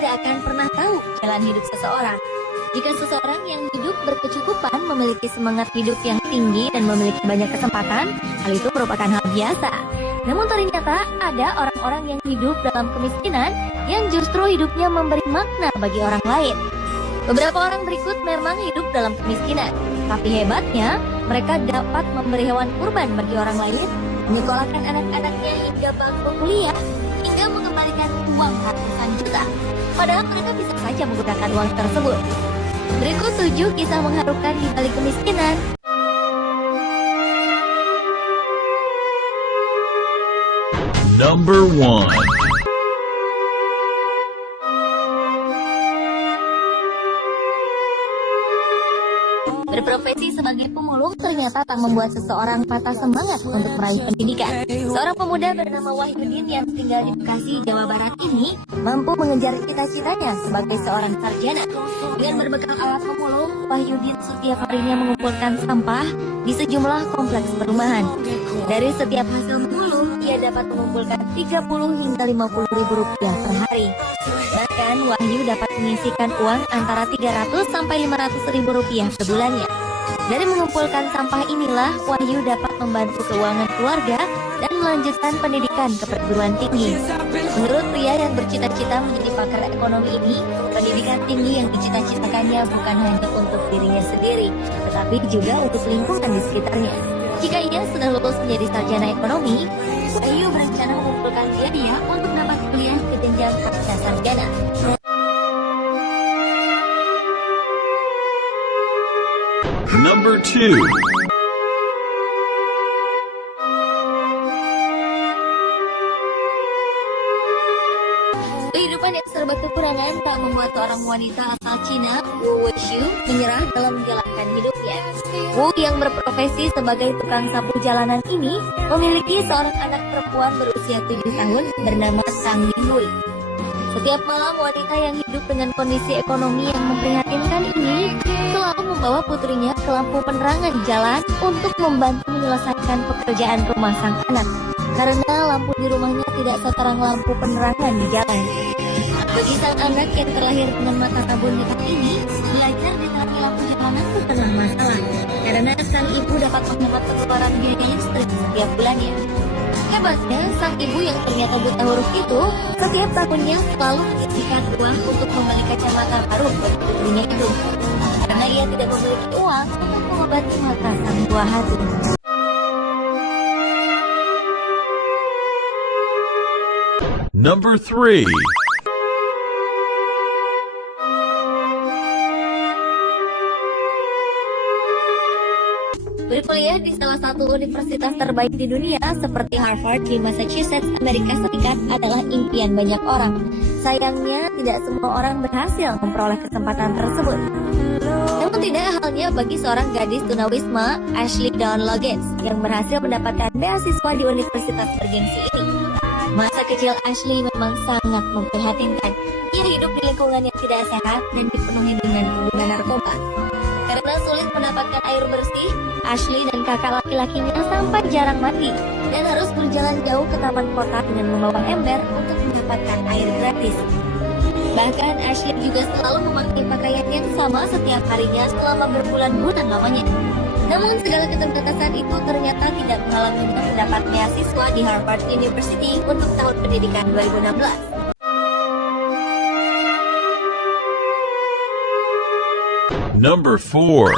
tidak akan pernah tahu jalan hidup seseorang. Jika seseorang yang hidup berkecukupan memiliki semangat hidup yang tinggi dan memiliki banyak kesempatan, hal itu merupakan hal biasa. Namun ternyata ada orang-orang yang hidup dalam kemiskinan yang justru hidupnya memberi makna bagi orang lain. Beberapa orang berikut memang hidup dalam kemiskinan, tapi hebatnya mereka dapat memberi hewan kurban bagi orang lain, menyekolahkan anak-anaknya hingga bangku kuliah, hingga mengembalikan uang ratusan juta. Padahal mereka bisa saja menggunakan uang tersebut. Berikut 7 kisah mengharukan di balik kemiskinan. Number 1. Berprofesi sebagai pemulung ternyata tak membuat seseorang patah semangat untuk meraih pendidikan. Seorang pemuda bernama Wahyudin yang tinggal di Bekasi, Jawa Barat ini mampu mengejar cita-citanya sebagai seorang sarjana. Dengan berbekal alat pemulung, Wahyudin setiap harinya mengumpulkan sampah di sejumlah kompleks perumahan. Dari setiap hasil memulung, ia dapat mengumpulkan 30 hingga 50 ribu rupiah per hari. Bahkan Wahyu dapat menyisihkan uang antara 300 sampai 500 ribu rupiah per bulannya. Dari mengumpulkan sampah inilah Wahyu dapat membantu keuangan keluarga dan melanjutkan pendidikan ke perguruan tinggi. Menurut pria yang bercita-cita menjadi pakar ekonomi ini, pendidikan tinggi yang dicita-citakannya bukan hanya untuk dirinya sendiri, tetapi juga untuk lingkungan di sekitarnya. Jika ia sudah lulus menjadi sarjana ekonomi, Wahyu berencana mengumpulkan biaya untuk dapat kuliah ke jenjang pasca sarjana. Number 2. Kehidupan yang serba kekurangan tak membuat seorang wanita asal Cina, Wu Weishu, menyerah dalam menjalankan hidupnya. Wu yang berprofesi sebagai tukang sapu jalanan ini memiliki seorang anak perempuan berusia 7 tahun bernama Sang Minhui. Setiap malam wanita yang hidup dengan kondisi ekonomi yang memprihatinkan ini selalu membawa putrinya ke lampu penerangan jalan untuk membantu menyelesaikan pekerjaan rumah sang anak. Karena lampu di rumahnya tidak seterang lampu penerangan di jalan. Bagi sang anak yang terlahir dengan mata tabur nekat ini, belajar diterangi lampu jalanan bukanlah masalah. Karena sang ibu dapat menghemat pengeluaran biaya listrik setiap bulannya. Hebatnya, sang ibu yang ternyata buta huruf itu setiap tahunnya selalu menyisihkan uang untuk membeli kacamata baru bagi putrinya itu. Karena ia tidak memiliki uang untuk mengobati mata sang buah hati. Number 3. Berkuliah di salah satu universitas terbaik di dunia seperti Harvard di Massachusetts, Amerika Serikat adalah impian banyak orang. Sayangnya, tidak semua orang berhasil memperoleh kesempatan tersebut. Namun tidak halnya bagi seorang gadis tunawisma, Ashley Dawn Loggins, yang berhasil mendapatkan beasiswa di universitas bergengsi ini. Masa kecil Ashley memang sangat memprihatinkan. Ia hidup di lingkungan yang tidak sehat dan dipenuhi dengan pengguna narkoba. Karena sulit mendapatkan air bersih, Ashley dan kakak laki-lakinya sampai jarang mandi dan harus berjalan jauh ke taman kota dengan membawa ember untuk mendapatkan air gratis. Bahkan Ashley juga selalu memakai pakaian yang sama setiap harinya selama berbulan-bulan lamanya. Namun segala keterbatasan itu ternyata tidak menghalanginya mendapat beasiswa di Harvard University untuk tahun pendidikan 2016. Number 4.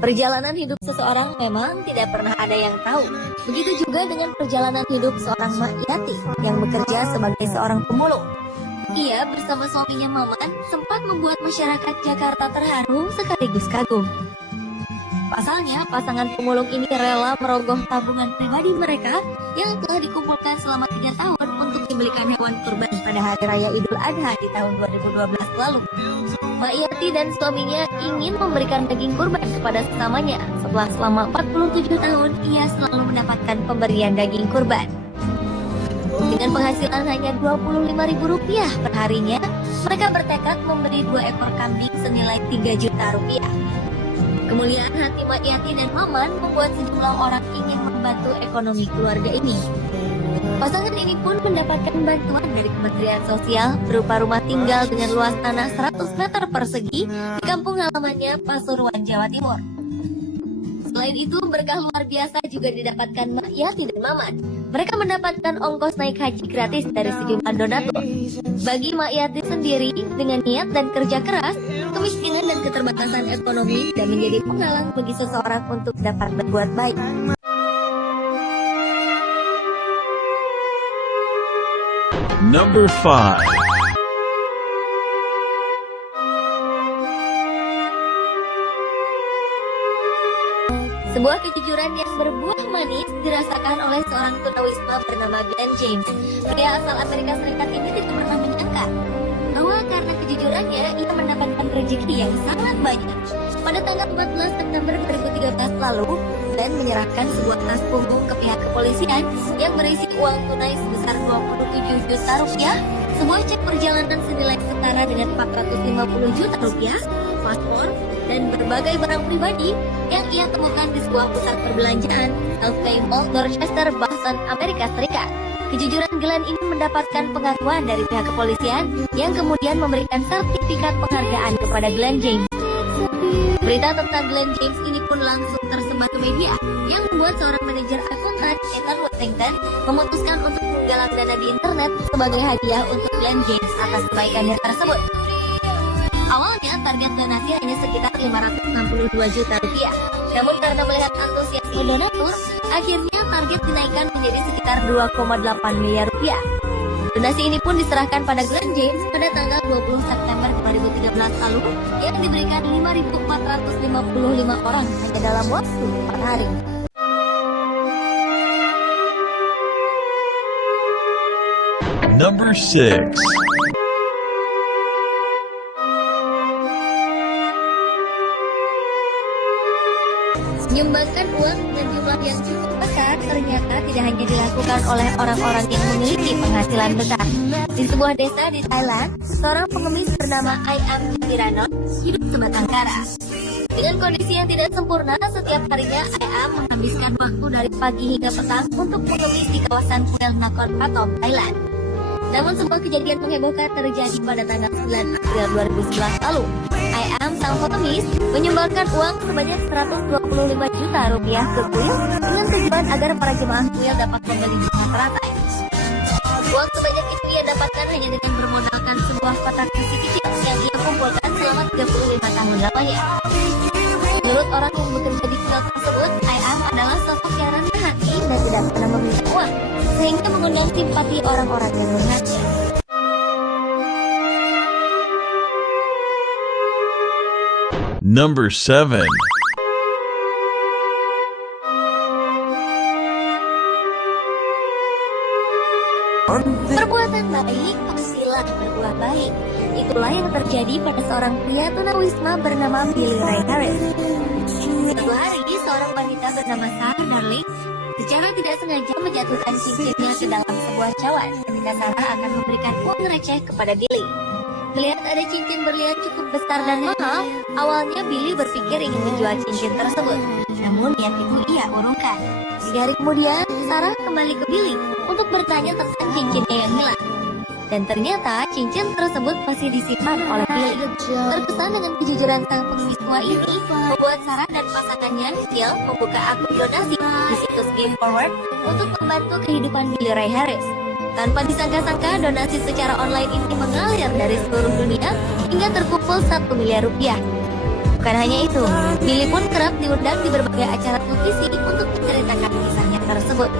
Perjalanan hidup seseorang memang tidak pernah ada yang tahu. Begitu juga dengan perjalanan hidup seorang Mak Yati yang bekerja sebagai seorang pemulung. Ia bersama suaminya Maman sempat membuat masyarakat Jakarta terharu sekaligus kagum. Pasalnya, pasangan pemulung ini rela merogoh tabungan pribadi mereka yang telah dikumpulkan selama 3 tahun untuk dibelikan hewan kurban pada Hari Raya Idul Adha di tahun 2012 lalu. Mak Yati dan suaminya ingin memberikan daging kurban kepada sesamanya setelah selama 47 tahun ia selalu mendapatkan pemberian daging kurban. Dengan penghasilan hanya Rp25.000 per harinya, mereka bertekad membeli 2 ekor kambing senilai 3 juta rupiah. Kemuliaan hati Mak Yati dan Maman membuat sejumlah orang ingin membantu ekonomi keluarga ini. Pasangan ini pun mendapatkan bantuan dari Kementerian Sosial berupa rumah tinggal dengan luas tanah 100 meter persegi di kampung halamannya Pasuruan, Jawa Timur. Selain itu, berkah luar biasa juga didapatkan Mak Yati dan Maman. Mereka mendapatkan ongkos naik haji gratis dari sejumlah donatur. Bagi Mak Yati sendiri, dengan niat dan kerja keras, kemiskinan dan keterbatasan ekonomi tidak menjadi penghalang bagi seseorang untuk dapat berbuat baik. Number 5. Sebuah kejujuran yang berbuah manis dirasakan oleh seorang tunawisma bernama Glenn James. Pria asal Amerika Serikat ini tidak pernah menyangka bahwa karena kejujurannya ia mendapatkan rezeki yang sangat banyak. Pada tanggal 14 September 2013 lalu, Glenn menyerahkan sebuah tas punggung ke pihak kepolisian yang berisi uang tunai sebesar 27 juta rupiah, sebuah cek perjalanan senilai setara dengan 450 juta rupiah, paspor, dan berbagai barang pribadi yang ia temukan di sebuah pusat perbelanjaan Southgate Mall, Dorchester, Boston, Amerika Serikat. Kejujuran Glenn ini mendapatkan pengakuan dari pihak kepolisian yang kemudian memberikan sertifikat penghargaan kepada Glenn James. Berita tentang Glenn James ini pun langsung tersebar ke media yang membuat seorang manajer akuntan, Ethan Washington, memutuskan untuk menggalang dana di internet sebagai hadiah untuk Glenn James atas kebaikannya tersebut. Awalnya target donasi hanya sekitar 562 juta rupiah. Namun karena melihat antusiasme donatur, akhirnya target dinaikkan menjadi sekitar 2,8 miliar rupiah. Donasi ini pun diserahkan pada Glenn James pada tanggal 20 September 2013 lalu yang diberikan 5.455 orang hanya dalam waktu 4 hari. Number 6. Menyumbangkan uang dengan jumlah yang cukup besar ternyata tidak hanya dilakukan oleh orang-orang yang memiliki penghasilan besar. Di sebuah desa di Thailand, seorang pengemis bernama Ayam Jamiranot hidup sebatang kara. Dengan kondisi yang tidak sempurna, setiap harinya Ayam menghabiskan waktu dari pagi hingga petang untuk mengemis di kawasan Kuel Nakhon Pathom, Thailand. Namun sebuah kejadian menghebohkan terjadi pada tanggal 9 April 2011 lalu. Ayam, sang pengemis, menyumbangkan uang sebanyak 125 juta rupiah ke kuil dengan tujuan agar para jemaah kuil dapat membeli bunga teratai. Uang sebanyak itu ia dapatkan hanya dengan bermodalkan sebuah kotak nasi kecil yang ia kumpulkan selama 35 tahun lamanya. Menurut orang yang bekerja di kuil tersebut, Ayam adalah sosok yang rendah hati dan tidak pernah meminta uang, sehingga mengundang simpati orang-orang yang melihatnya. Number 7. Perbuatan baik pastilah berbuah baik. Itulah yang terjadi pada seorang pria tunawisma bernama Billy Ray Harris. Suatu hari, seorang wanita bernama Sarah Darling secara tidak sengaja menjatuhkan cincinnya ke dalam sebuah cawan ketika Sarah akan memberikan uang receh kepada Billy. Melihat ada cincin berlian cukup besar dan mahal, awalnya Billy berpikir ingin menjual cincin tersebut. Namun niat itu ia urungkan. 3 hari kemudian, Sarah kembali ke Billy untuk bertanya tentang cincinnya yang hilang. Dan ternyata cincin tersebut masih disimpan oleh Billy. Terkesan dengan kejujuran sang pengemis tua ini, membuat Sarah dan pasangannya, Jill, membuka akun donasi di situs Give Forward untuk membantu kehidupan Billy Ray Harris. Tanpa disangka-sangka, donasi secara online ini mengalir dari seluruh dunia hingga terkumpul 1 miliar rupiah. Bukan hanya itu, Billy pun kerap diundang di berbagai acara televisi untuk menceritakan kisahnya tersebut.